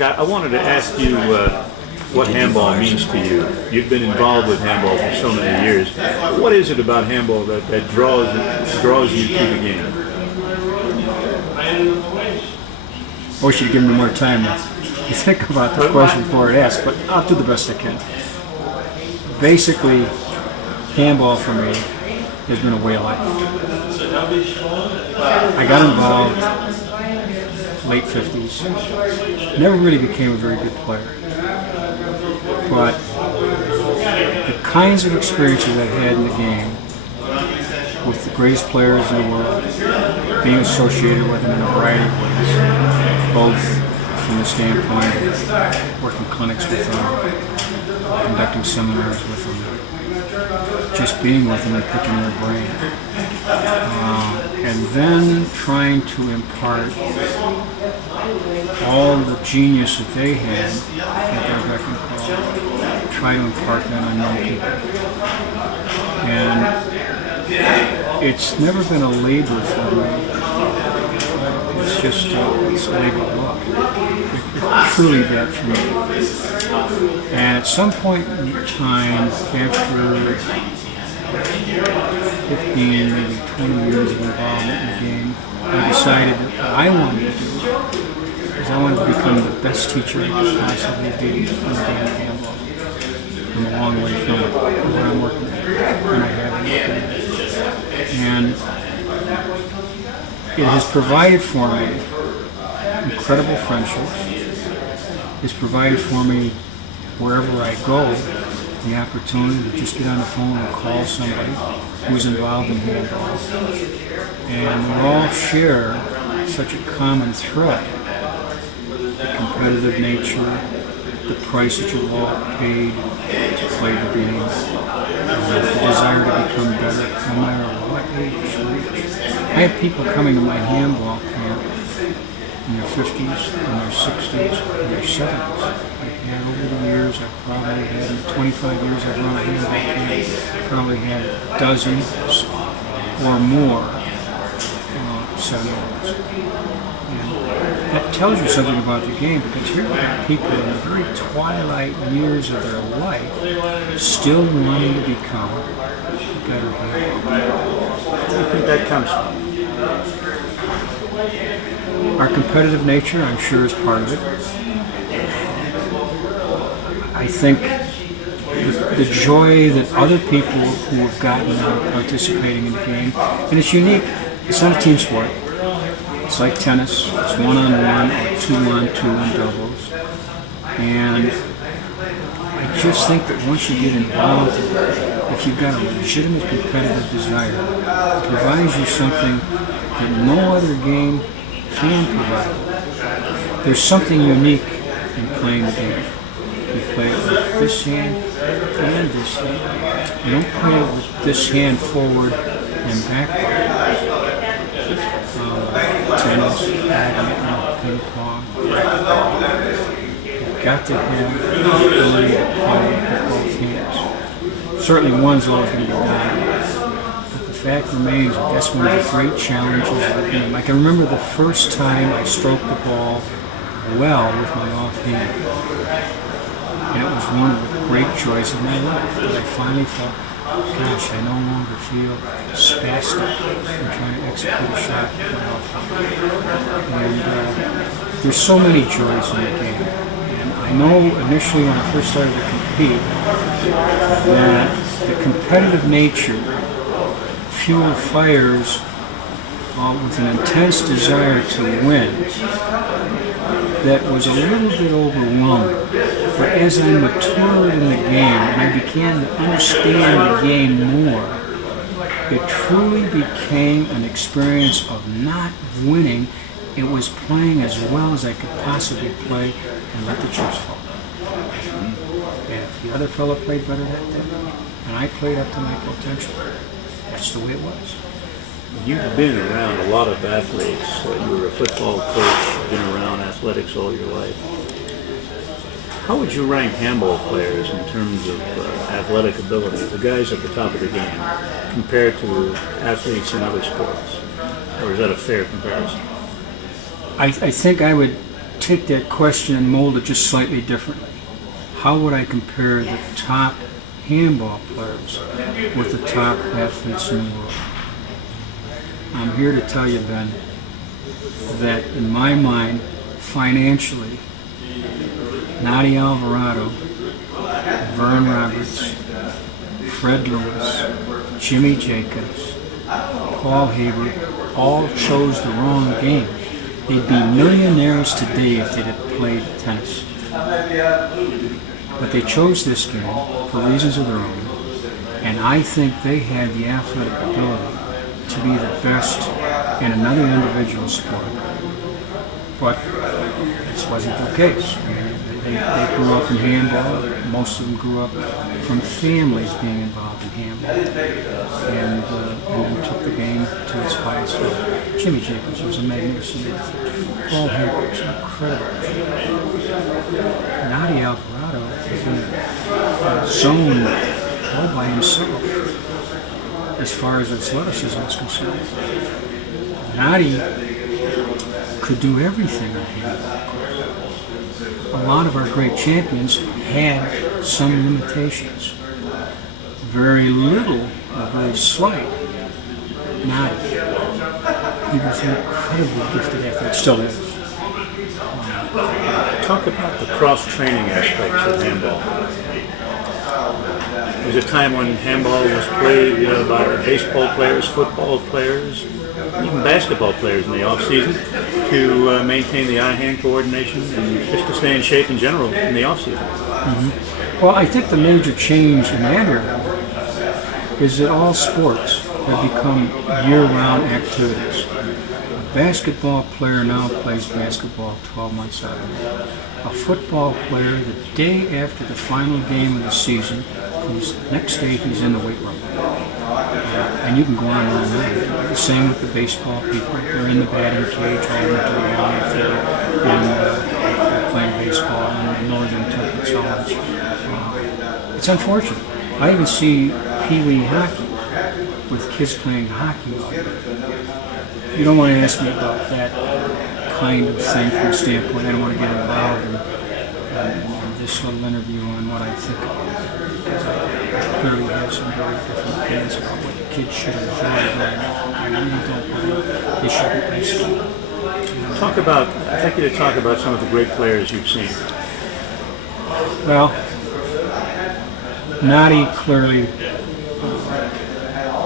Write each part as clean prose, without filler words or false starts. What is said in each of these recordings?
Mike, I wanted to ask you what handball means to you. You've been involved with handball for so many years. What is it about handball that draws you to the game? I wish you'd given me more time to think about the question before it asked, but I'll do the best I can. Basically, handball for me has been a way of life. I got involved late 50s. Never really became a very good player. But the kinds of experiences I've had in the game with the greatest players in the world, being associated with them in a variety of ways, both from the standpoint of working clinics with them, conducting seminars with them, just being with them and picking their brain. And then trying to impart all the genius that they had at their beck and call, try to impart that on young people. And it's never been a labor for me. It's just it's a labor of love. It's truly that for me. And at some point in time, after 15, maybe 20 years of involvement in the game, I decided that what I wanted to do is I wanted to become the best teacher I could possibly be in the game of handball. I'm a long way from it, where I'm working at, and I have been working at. And it has provided for me incredible friendships. It's provided for me wherever I go the opportunity to just get on the phone and call somebody who's involved in handball. And we all share such a common thread. The competitive nature, the price that you've all paid to play the game, the desire to become better no matter what age you reach. I have people coming to my handball camp in their 50s, in their 60s, in their 70s. And over the years, I've probably had, in the 25 years I've run a handball camp, probably had dozens or more 7-year-olds. And that tells you something about the game, because here are people in the very twilight years of their life still wanting to become better handball. Where do you think that comes from? Our competitive nature, I'm sure, is part of it. I think the joy that other people who have gotten out of participating in the game, and it's unique, it's not a team sport. It's like tennis, it's one-on-one or two-on-two in doubles. And I just think that once you get involved, if you've got a legitimate competitive desire, it provides you something that no other game can provide. There's something unique in playing the game. You play it with this hand and this hand. You don't play it with this hand forward and backward. Tennis, badminton, ping pong. You've got to have the ability to play with both hands. Certainly one's always going to be dominant. But the fact remains that that's one of the great challenges of the game. I can remember the first time I stroked the ball well with my off hand. And it was one of the great joys of my life that I finally thought, gosh, I no longer feel spastic in trying to execute a shot with my off hand. And there's so many joys in the game. And I know initially when I first started to compete that the competitive nature fueled fires with an intense desire to win that was a little bit overwhelming. But as I matured in the game and I began to understand the game more, it truly became an experience of not winning. It was playing as well as I could possibly play and let the chips fall. And if the other fellow played better that day, and I played up to my potential, that's the way it was. You've been around a lot of athletes. You were a football coach, been around athletics all your life. How would you rank handball players in terms of athletic ability, the guys at the top of the game, compared to athletes in other sports? Or is that a fair comparison? I think I would take that question and mold it just slightly differently. How would I compare the top handball players with the top athletes in the world? I'm here to tell you, Ben, that in my mind, financially, Nadia Alvarado, Vern Roberts, Fred Lewis, Jimmy Jacobs, Paul Haber all chose the wrong game. They'd be millionaires today if they'd have played tennis. But they chose this game for reasons of their own, and I think they had the athletic ability to be the best in another individual sport. But this wasn't the case. They grew up in handball. Most of them grew up from families being involved in handball, and took the game to its highest level. Jimmy Jacobs was a magnificent athlete. Paul Haber was incredible. Nadia Alvarado was in a zone all by himself as far as athleticism is concerned. Nadia could do everything on handball. A lot of our great champions had some limitations. Very little, or very slight, Nadia. He was an incredibly gifted athlete, still is. Talk about the cross-training aspects of handball. There was a time when handball was played by baseball players, football players, even basketball players in the off-season to maintain the eye-hand coordination and just to stay in shape in general in the off-season. Mm-hmm. Well, I think the major change in that area is that all sports have become year-round activities. A basketball player now plays basketball 12 months out of the year. A football player, the day after the final game of the season, next day he's in the weight room. And you can go on all night. The same with the baseball people. They're in the batting cage all winter long if they're playing baseball in the northern temperate zones. It's unfortunate. I even see Pee Wee hockey with kids playing hockey. You don't want to ask me about that kind of thing from the standpoint. I don't want to get involved in this little interview on what I think of it. Because I clearly have some very different opinions about what the kids should enjoy right now. I really don't believe they shouldn't play school. I'd like you to talk about some of the great players you've seen. Well, Nadi clearly,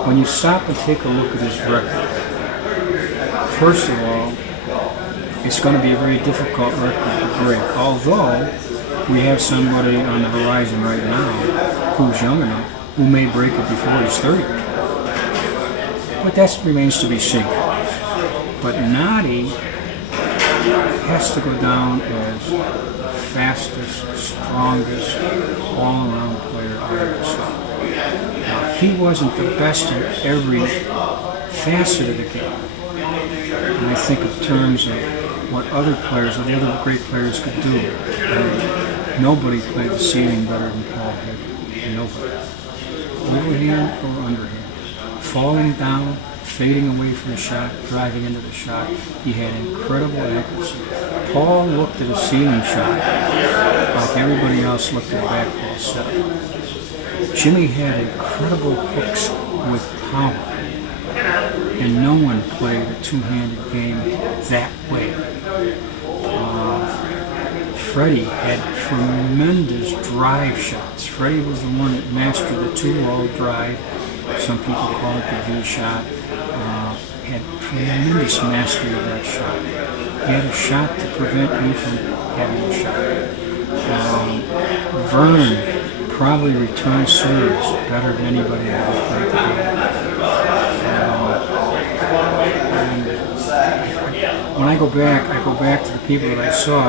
when you stop and take a look at his record, first of all, it's going to be a very difficult record to break. Although we have somebody on the horizon right now who's young enough who may break it before he's 30. But that remains to be seen. But Nadi has to go down as the fastest, strongest, all-around player I ever saw. Now, he wasn't the best in every facet of the game. And I think in terms of what other players, or the other great players could do, nobody played the ceiling better than Paul Haber. Nobody. Overhand or underhand. Falling down, fading away from the shot, driving into the shot. He had incredible accuracy. Paul looked at a ceiling shot like everybody else looked at a backball setup. Jimmy had incredible hooks with power. And no one played a two-handed game that way. Freddie had tremendous drive shots. Freddie was the one that mastered the two-wall drive. Some people call it the V shot. Had tremendous mastery of that shot. He had a shot to prevent you from having a shot. Vern probably returned serves better than anybody that ever played the game. When I go back to the people that I saw.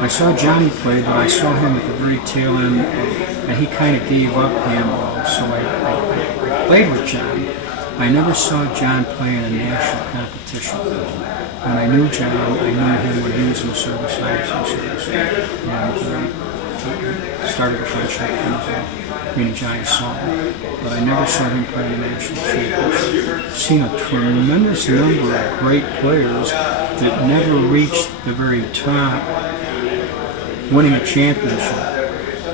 I saw Johnny play, but I saw him at the very tail end, and he kind of gave up handball. So I played with John. I never saw John play in a national competition. When I knew John, I knew him when he was in service, I was in service. And started a friendship, and me and Johnny saw him. But I never saw him play in a national championship. I've seen a tremendous number of great players that never reached the very top winning a championship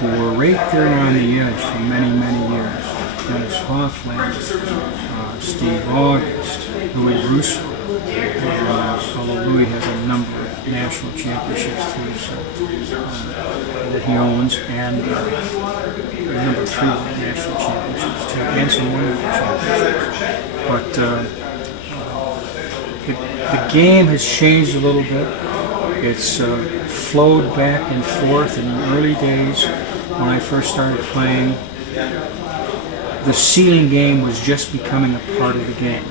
who were right there on the edge for many, many years. Dennis Hoffland, Steve August, Louis Russo. Although Louis has a number of national championships too, that he owns, and number 3 national championships too, and some women's championships. But the game has changed a little bit. It's flowed back and forth. In the early days, when I first started playing, the ceiling game was just becoming a part of the game.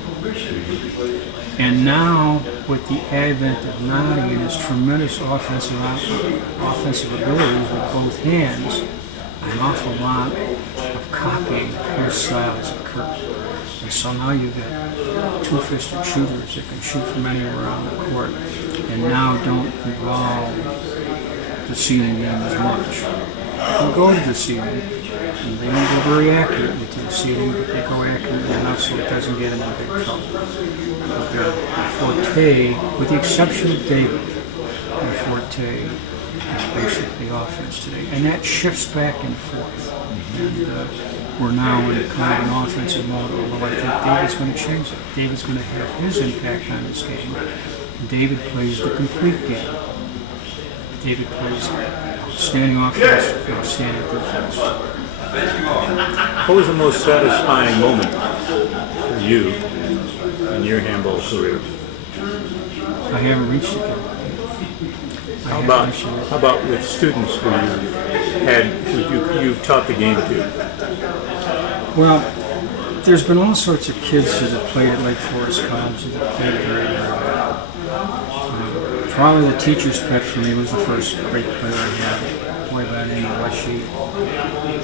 And now, with the advent of Nadi and his tremendous offensive abilities with both hands, an awful lot of copying his style has occurred. And so now you've got two-fisted shooters that can shoot from anywhere on the court, and now don't involve the ceiling game as much. They'll go to the ceiling, and they don't go very accurately to the ceiling, but they go accurately enough so it doesn't get them in big trouble. But the forte, with the exception of David, the forte is basically offense today. And that shifts back and forth. And we're now in kind of an offensive mode, although I think David's going to change it. David's going to have his impact on this game. David plays the complete game. David plays outstanding offense, outstanding defense. What was the most satisfying moment for you in your handball career? I haven't reached it yet. How about with students who you've taught the game to? Well, there's been all sorts of kids that have played at Lake Forest College that have played very, very well. Probably the teacher's pet for me was the first great player I had, a boy by the name of USHA.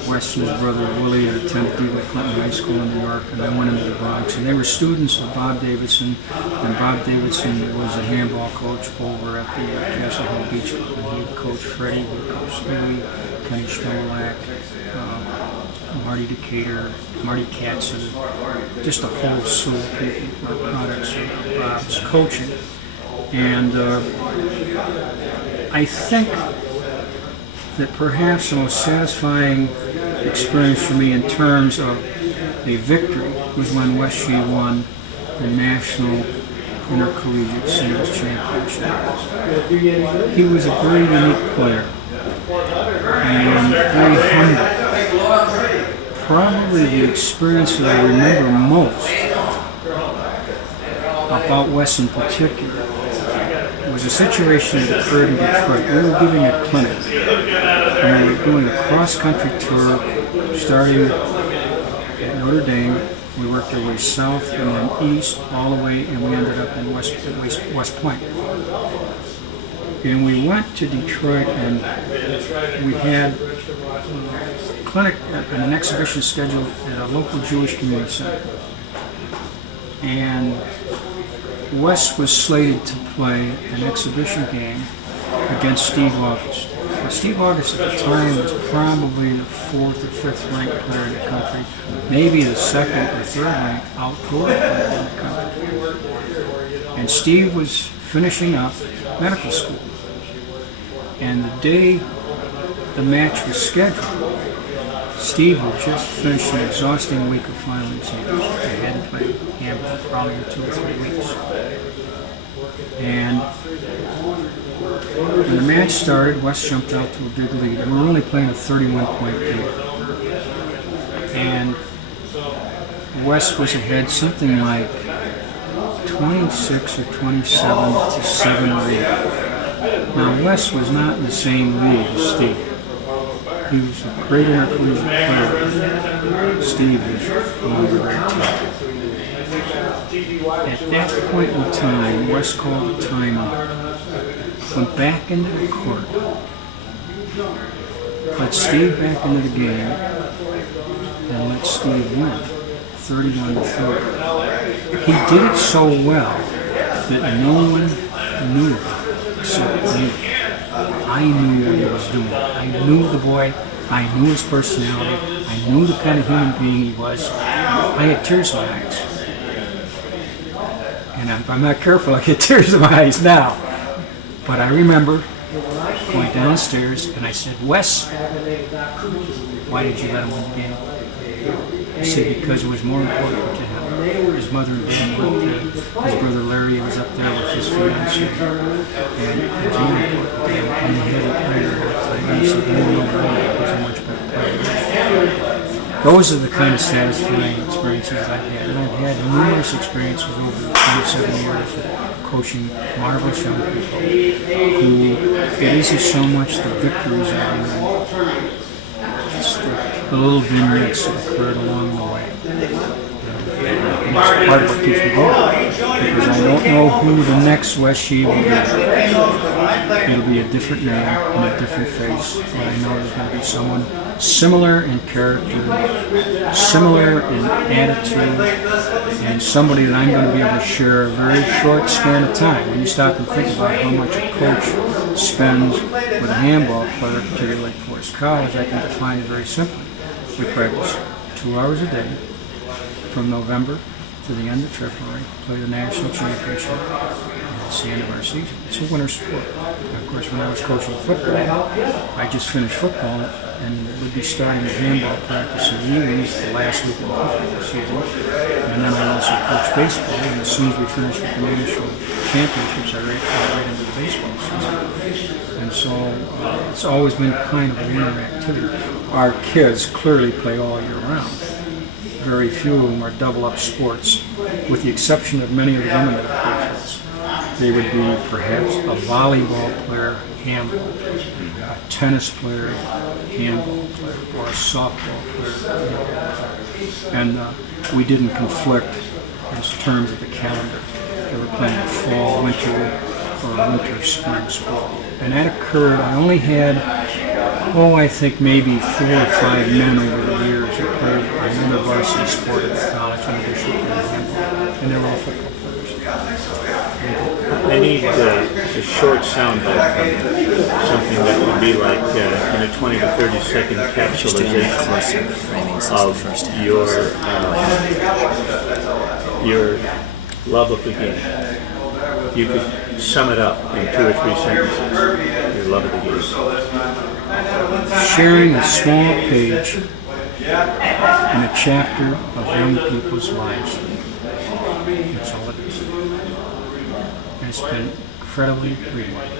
Wes and his brother Willie had attended Clinton High School in New York, and I went into the Bronx. And they were students of Bob Davidson, and Bob Davidson was a handball coach over at the Castle Hill Beach Club. And he would coach Freddie, he would coach Louie, Kenny Schmelak, Marty Decatur, Marty Katzen, just a whole slew of people who were products of Bob's coaching. And I think that perhaps the most satisfying experience for me in terms of a victory was when WSHA won the National Intercollegiate Singles Championship. He was a very unique player and very humble. Probably the experience that I remember most about Wes in particular was a situation that occurred in Detroit. We were giving a clinic, and we were doing a cross-country tour starting at Notre Dame. We worked our way south and then east all the way, and we ended up in West Point. And we went to Detroit, and we had a clinic and an exhibition scheduled at a local Jewish community center. And Wes was slated to play an exhibition game against Steve August. Now, Steve August at the time was probably the 4th or 5th ranked player in the country, maybe the 2nd or 3rd ranked outdoor player in the country. And Steve was finishing up medical school. And the day the match was scheduled, Steve had just finished an exhausting week of final exams. They hadn't played handball probably in 2 or 3 weeks. And when the match started, Wes jumped out to a big lead. And we were only playing a 31-point game. And Wes was ahead something like 26 or 27 to 7 or 8. Now, Wes was not in the same league as Steve. He was a great intercollegiate player. Steve was one of the great teams. At that point in time, Wes called a timeout, went back into the court, let Steve back into the game, and let Steve win, 31 to 30. He did it so well that no one knew except me. I knew what he was doing. I knew the boy. I knew his personality. I knew the kind of human being he was. I had tears in my eyes. And if I'm not careful, I get tears in my eyes now. But I remember going downstairs, and I said, "Wes, why did you let him win the game?" He said, "Because it was more important to him. His mother and dad were up there. His brother Larry was up there with his fiancée, and it was more important to him. And he had a player at that time. And he said, "You don't know why, because I'm a much better player." Those are the kind of satisfying experiences I've had. And I've had numerous experiences over the 27 years of coaching marvelous young people who it isn't so much the victories that I know, it's the little vignettes that occurred along the way. And it's part of what keeps me going, because I don't know who the next Wes Shee will be. It'll be a different name and a different face, but I know there's going to be someone similar in character, similar in attitude, and somebody that I'm going to be able to share a very short span of time. When you stop and think about how much a coach spends with a handball player, particularly Lake Forest College, I can define it very simply. We practice 2 hours a day from November to the end of February, play the national championship, and it's the end of our season. It's a winter sport. And of course, when I was coaching football, I just finished football, and we'd be starting the handball practice in the evenings the last week of the football season. And then I also coached baseball, and as soon as we finished with the national championships, I right into the baseball season. And so it's always been kind of a winter activity. Our kids clearly play all year round. Very few of them are double-up sports, with the exception of many of the women that play sports. They would be perhaps a volleyball player, handball, a tennis player, handball player, or a softball player, handball player. And we didn't conflict in terms of the calendar. They were playing fall, winter, or winter, spring sport. And that occurred, I only had, I think maybe 4 or 5 men over the years who played another varsity sport at the college, in addition to handball, and they were all football players. I need a short soundbite from you, something that would be like in a 20 to 30 second capsulization of your love of the game. You could sum it up in 2 or 3 sentences, your love of the game. Sharing a small page in a chapter of young people's lives. That's all it is. And it's been incredibly rewarding.